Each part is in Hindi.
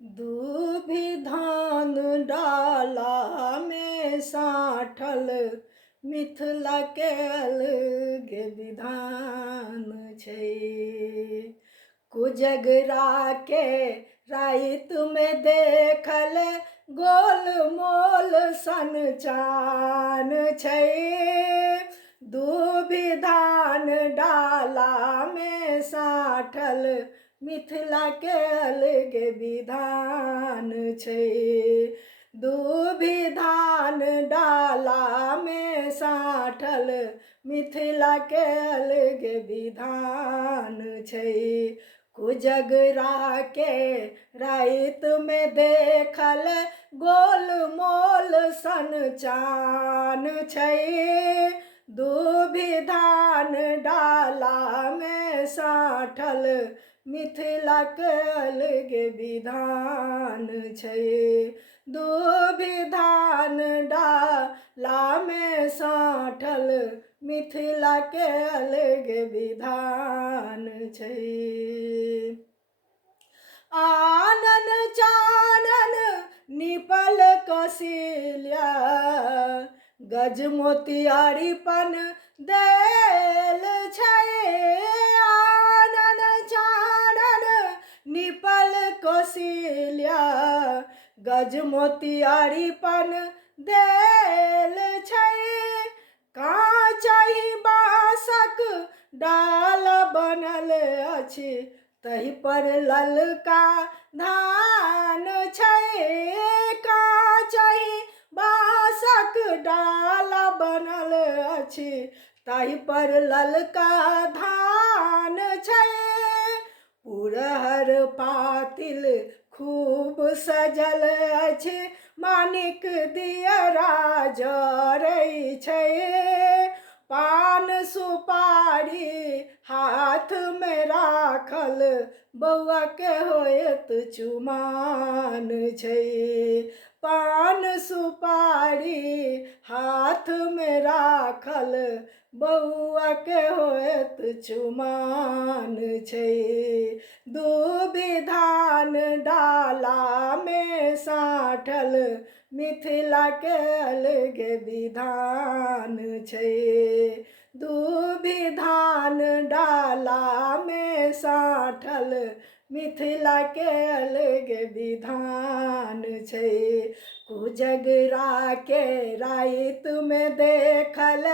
दूभी धान डाला में साँठल, मिथिला के अलगे विधान छै। कुजगरा के राइत में देखल, गोल मोल सन चान छै। दूभी धान डाला में साँठल, मिथिला के अलगे विधान छै। दूभी धान डाला में साँठल, मिथिला के अलगे विधान छै। कुजगरा के राइत में देखल, गोल मोल सन चान छै। दूभी धान डाला में साँठल, मिथिला के अलगे विधान छै। दूभी धान डाला में साँठल, मिथिला के अलगे विधान छै। आनन चानन निपल कौशल्या, गज मोतियारीपन देल छै। आनन चानन निपल कौशल्या, गज मोतियारीपन देल छै। काँचहि बाँसक डाल बनल अछि, तहि पर ललका धान छै। काँचहि बाँसक डाल बनल अछि, ताहि पर ललका धान छै। पुरहर पातिल खूब सजल अछि, मानिक दियरा जरै छै। पान सुपारी हाथ में राखल, बौआ के होयत चुमान छै। पान सुपारी हाथ में राखल, बौआ के होयत चुमान छै। दूभी धान डाला में साँठल, मिथिला के अलगे विधान छै। दूभी धान डाला में साँठल, मिथिला के अलगे विधान छै। कुजगरा के राइत में देखल,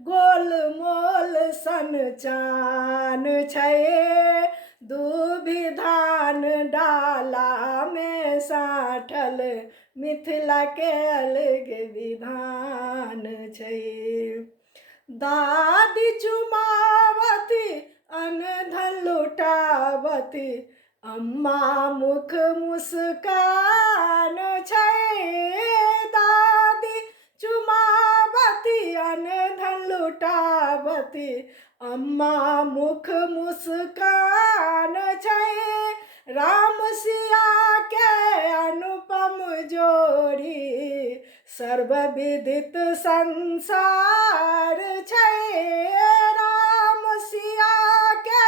गोल मोल सन चान छै। दूभी धान डाला में साँठल, मिथिला के अलगे विधान छै। दादी चुमावती अनधन लुटावती, अम्मा मुख मुस्कान छै। दादी चुमावती अनधन लुटावती, अम्मा मुख मुस्कान छै। राम सिया के अनुपम जोड़ी, सर्वविदित संसार छै। राम सिया के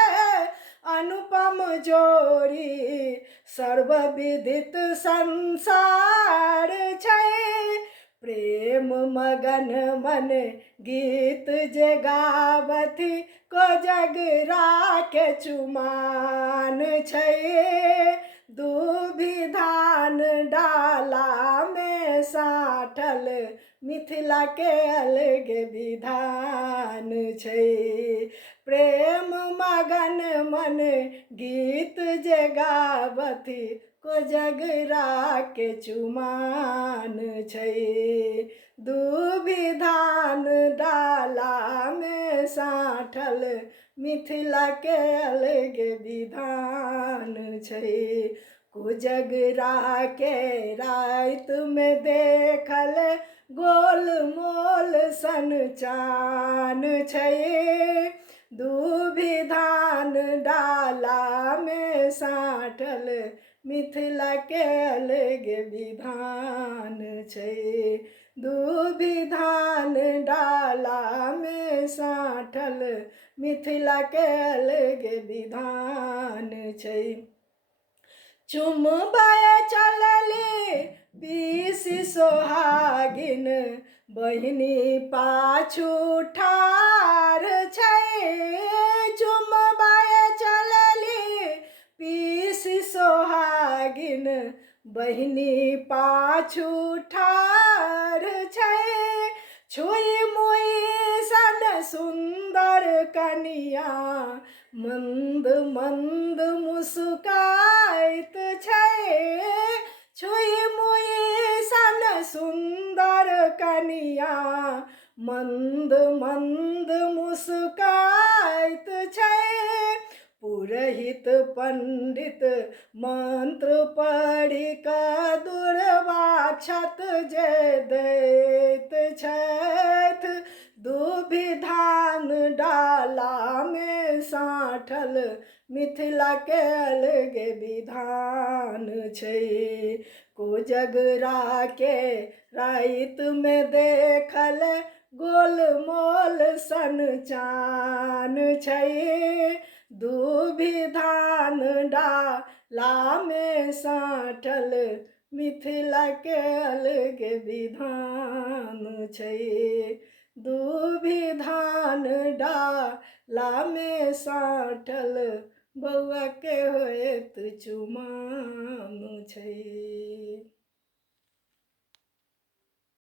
अनुपम जोड़ी, सर्वविदित संसार छै। प्रेम मगन मन गीत जे गावथि, कोजगरा के चुमान छै। दूभी धान डाला में साँठल, मिथिला के अलगे विधान छै। प्रेम मगन मन गीत जे गावथि, कोजगरा के चुमान छै। दूभी धान डाला में साँठल, मिथिला के अलगे विधान छै। कुजगरा के राइत में देखल, गोल मोल सन चान छै। दूभी धान डाला में साँठल, मिथिला के अलगे विधान छै। दूभी धान डाला में साँठल, मिथिला के अलगे विधान छै। चुमबय चलली पीसी सोहागिन बहिनी पाछू ठार छै। चुमबय चलली पीसी सोहागिन बहिनी पाछू ठार छै। छुई मुई सन सुंदर कनिया मंद मंद मुस्काइत छै। छुई मुई सन सुंदर कनिया मंद मंद मुस्काइत छै। पुरहित पंडित मंत्र पढ़ि कऽ दुर्वाक्षत जे दैत छथि। दुभि धान डालामे साँठल मिथिला के अलगे विधान छै। कोजगरा के राइत में देखल गोलमोल सन चान छै। दुभि धान डालामे साँठल मिथिला के अलगे विधान छै। दुभि धान डालामे साँठल बौआ के होएत चुमाओन छै।